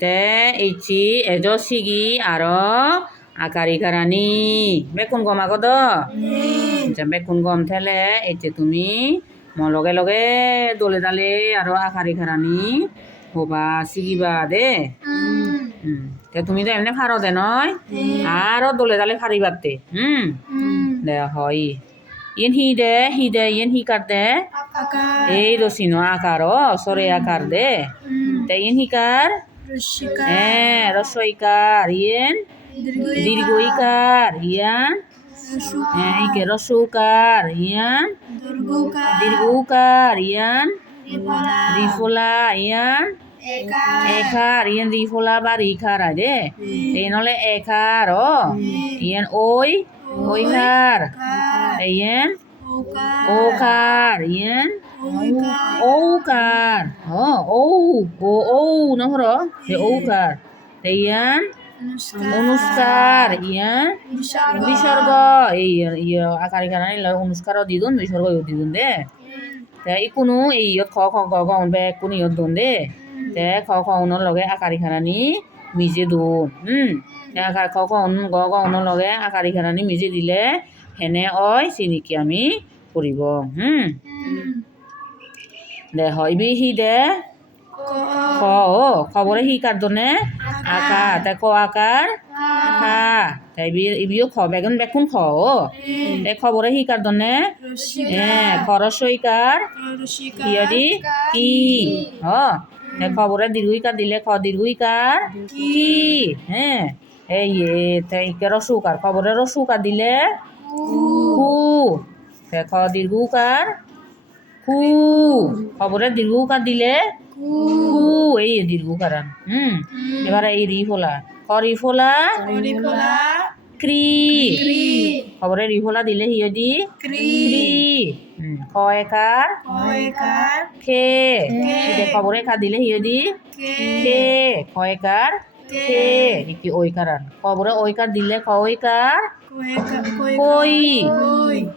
তে ইচি এজ সিগি আর আকারি কারানি বেকুন গম আচ্ছা বেকুন গম থেলে এতে তুমি ম লগে লগে দলে দালে আর আকারি কারানি হবা সিগিবা দে তে তুমি তো এমনি ফারো দে নয় আরও দলে দালে ফারিবাতে হুম দে হয় ইয়েন হি দে হি দে ইয়েন হি কার দে এই রসিনো আকার সরে আকার দে তে ইয়েন হি কার হ্যাঁ রসইকার ইয়েন দীর্ঘইকার ইয়ান হ্যাঁ ইকে রসৌকার ইয়ান দীর্ঘকার ইয়ান রিফলা ইয়ান একার ইয়ান রিফলা বা রিখার দে এই নলে একার ও ইয়ান ওই ওইকার ইয়ান ওকার ইয়ান ওকার হ ও ও ও নহর ওকার ইয়ান অনুষ্কার ইয়ান বিসর্গ এই ইয়ে আকারি কারণে অনুষ্কার দিদুন বিসর্গ দিদুন দে তে ইকুনো এই ইয়ত খ খ গ গ বে কোন ইয়ত দন দে তে খ খ উনৰ লগে আকারি খানানি মিজে দোন হুম তে খ খ উন গ গ উনৰ লগে আকারি খানানি মিজে দিলে হেনে অয় চিনিকি আমি কৰিব। হুম? দে, হয় বি হি দে। খ ও খবরে হি কার দনে আকা তাই ক আকার খা। তাই বি ইবিও খ, বেগুন বেকুন খ ও তাই খবরে হি কার দনে হ্যাঁ খরসইকার ইয়দি কি? হ। তাই খবরে দীর্ঘইকার দিলে খ দীর্ঘইকার কি? হ্যাঁ এই, এ তাই কে রসুকার খবরে রসুকার দিলে কু। তাই খ দীর্ঘকার কু। খবরে দীর্ঘকার দিলে কু। এই দীর্ঘকারান হুম। এবারে এই রিফোলা। খ রিফোলা। ক্রি। খবরে রিফোলা দিলে হিয়দি ক্রি। হুম, খ একার খে দে খবরে খা। দিলে হিয়দি খে। খ একার খে ইকি ওইকারান খবরে ওইকার দিলে খ ওইকার কই?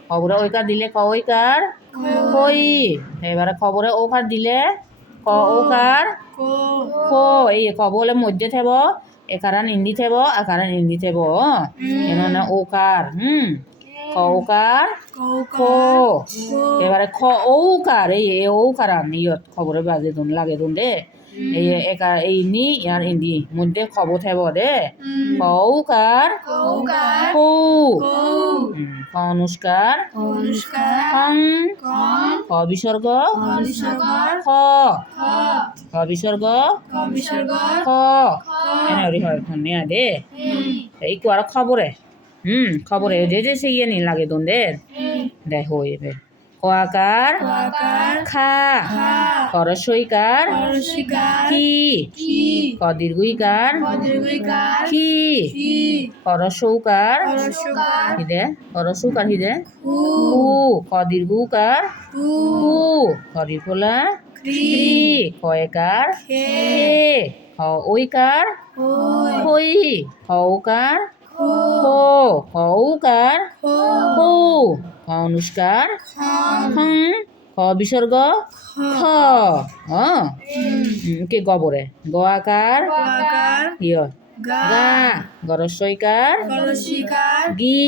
খবরে ওইকার দিলে ক ওইকার কই? এবারে খবরে ওকার দিলে ক ওকার খো এই কবলে মধ্যে থেব একারান ইন্দি থেব আকারান ইন্দি থেব এনে ওকার হুম? খ ওকার খো এবারে খ ঔকার এই এ ঔকারান ইয়ত খবরে বাজে দুন লাগে দুন দে এই একা এই নি ইয়ার ইন্দি মধ্যে খবর থেব দে। খ। অনুষ্কার খং খ বিসর্গ খ। খ। বিসর্গ খ এনে হয় দে। এই কো আর খবরে হুম খবরে যে যে সেই নি লাগে দন্দের দে হই এবে ক আকার খা। করসইকার কি। ক। দীর্ঘইকার কি। করসৌকার হিদে। করসৌকার হিদে। কু ক দীর্ঘকার কু করিফলা ক্রি। কয়কার খ। ওইকার হই। হৌকার খো। হৌকার খ। অনুষ্কার খং খ বিসর্গ খ। হ। কে গবরে গ আকার ইয় গা। গরসইকার গি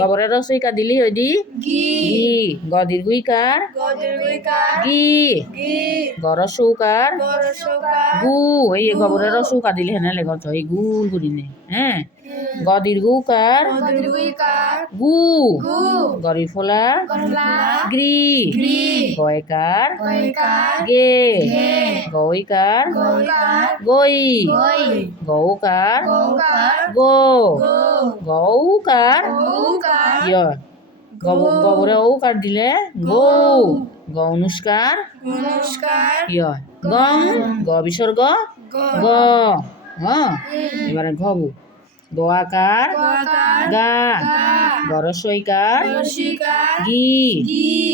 গবরে রসইকার দিলি হয় দি? গি। গ। দীর্ঘইকার গি গরসৌকার গু। এই গবরে রসৌকার দিলি হেনে লেগ এই গুল গুড়িনে হ্যাঁ? গ দীর্ঘকার গু গরি ফোলা গ্রি গয়কার গে গইকার গই গৌকার গো গৌকার গব- গবরে ঔকার দিলে গৌ গ অনুষ্কার গং গ বিসর্গ গ হ্যাঁ এবারে ঘবু গ আকার গা গ রসইকার গি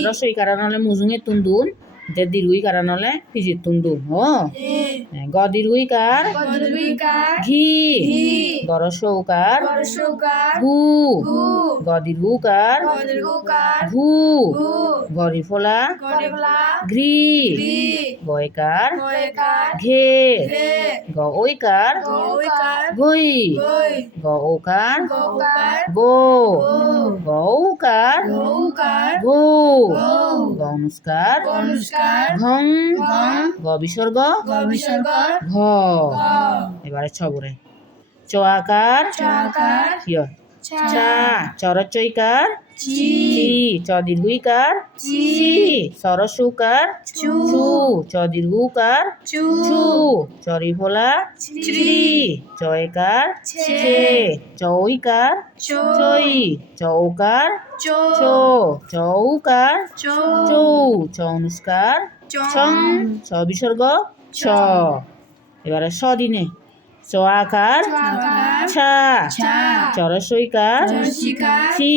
রসইকার নহলে মুজুঙে তুন্দুন যে দীর্ঘই কারণ হলে ফিজির তুন্দু ও গ কার ঘি গর সৌকার গু গ দীর্ঘকার ঘু গরি ফোলা ঘ্রি গয়কার ঘে গ ওইকার গই গ ওকার গো গ ঔকার গো গ অনুষ্কার ঘং গ বিসর্গ ঘ। এবারে ছবরে চ আকার ইয় চা। চরচৈকার চি। চ। দীর্ঘইকার চি। সরসুকার? চু। চ। দীর্ঘকার চু। চরি ফোলা চি। চয়কার? চে। চৌইকার? চই। চৌকার? চো। চৌকার? চৌ। চ। অনুষ্কার ছং ছ বিসর্গ? ছ এবারে স দিনে। চ আকার ছা চরসইকার ছি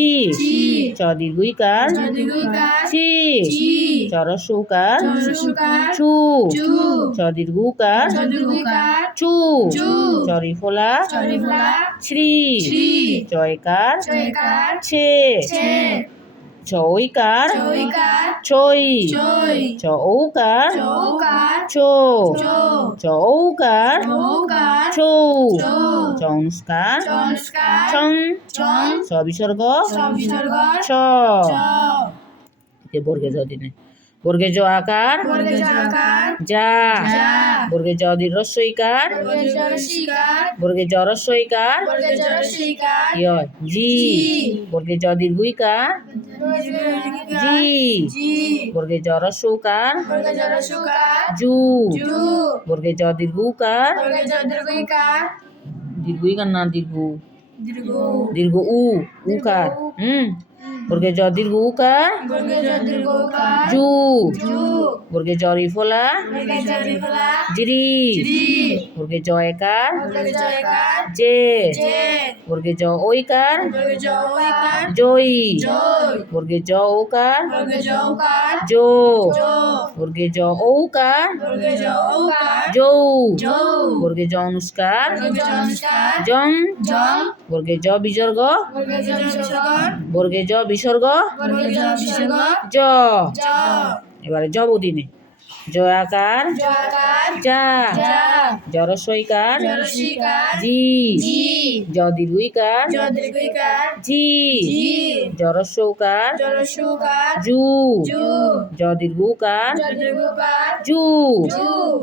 চ দীর্ঘইকার ছি চরসুকার চু চ দীর্ঘকার চু চরি ফোলা শ্রী জয়কার ছে চৌইকার চই চৌকার চো চৌকার চৌ চৌনস্কার ছং ছ বিসর্গ ছ বর্গে জ দিনে? বর্গে জ আকার যা বর্গে জ দি রস্বইকার বর্গে জ রস্বইকার ইয় জি বর্গে জ দীর্ঘইকার জি বর্গে জ রস্বকার জু বর্গে জ দীর্ঘকার দীর্ঘইকার না দীর্ঘ দীর্ঘ উ উকার হুম বর্গে জ দীর্ঘ উকার জু বর্গে জ। রিফলা জিরি বর্গে জ একার জে বর্গে জ। ওইকার জয়ী বর্গে জ। ওকার জো। বর্গে জ ঔকার। জৌ বর্গে জ অনুষ্কার। জং বর্গে জ বিসর্গ। বর্গে জ বিসর্গ। জ। এবারে জবদিনে জ আকার যা জরসইকার জি জ দীর্ঘইকার জি জরসৌকার জু জ দীর্ঘকার জু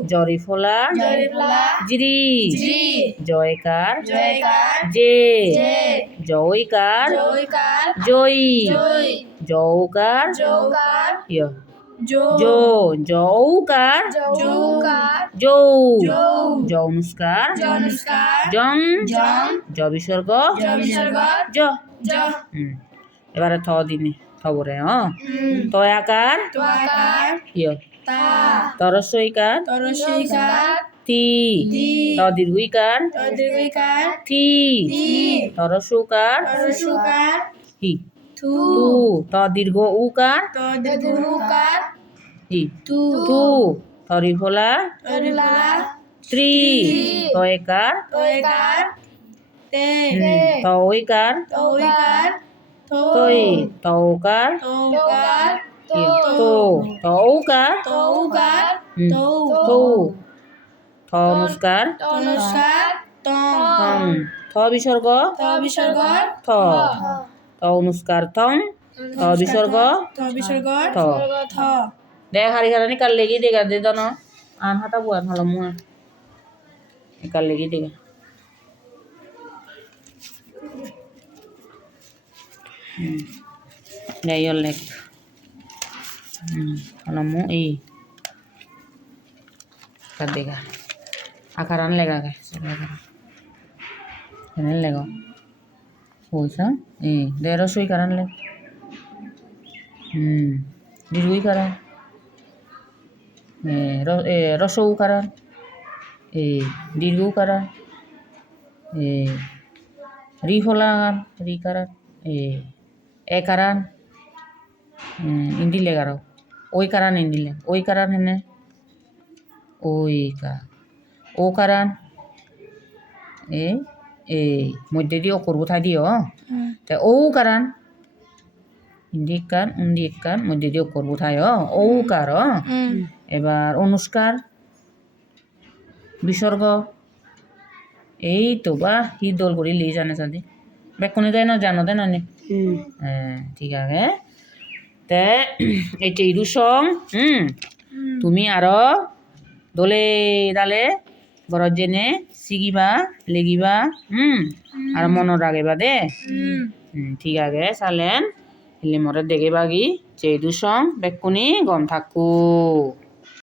জরি ফোলা জিরি জয়কার জে জয়কার জয়ী জৌকার ইয় জো জৌকার জৌ জৌনুষ্কার জং জ বিসর্গ জ এবারে থ দিনে থবরে হ্যাঁ তয়াকার ইয়। তরসইকার তি। ত। দীর্ঘইকার থি তরসুকার হি। তু। ত। দীর্ঘ উকার। হি তু। তরি ফোলা ত্রি। তয়কার ত ওইকার। তৈ তৌকার তো। তৌকার তৌ থ অনুষ্কার। থং থ বিসর্গ। থ থ অনুষ্কার থং থ বিসর্গ থ। দেখ হারি খারানি কাল লেগে দেগা দে দন আন হাতা বুয়ান হলো মুয়া কাল লেগে দেগা। deh yo lek hmm kalau mau i kadega akaran lega ke eh, dero sui karan leg. Hmm, dirui karan. Eh, ro, eh, rosou karan. Eh, dirgu karan. Eh, rifola ri karan. Eh, e karan. Eh, indi legaro. ওই কারান নিলে ওই কারান হেনে ওই কা ও কারান এ এই মধ্যে দিয়ে করব থাই দিও তা ও কারান হিন্দি কান উন্দি কান মধ্যে দিয়ে করব থাই ও কার এবার অনুষ্কার বিসর্গ এই তো বা হি দোল করি লি জানে সাদি বেকুনি দেয় না জানো দেয় না নি? হ্যাঁ ঠিক আছে। তে এইটা ইরু সং হুম। তুমি আরও দলে দালে ঘরত জেনে শিকিবা লেগিবা হুম? আর মনত রাখিবা দে। ঠিক আছে চালেন। হেলি মরে কি বাগি। যে দুসং বেকুনি গম থাকো।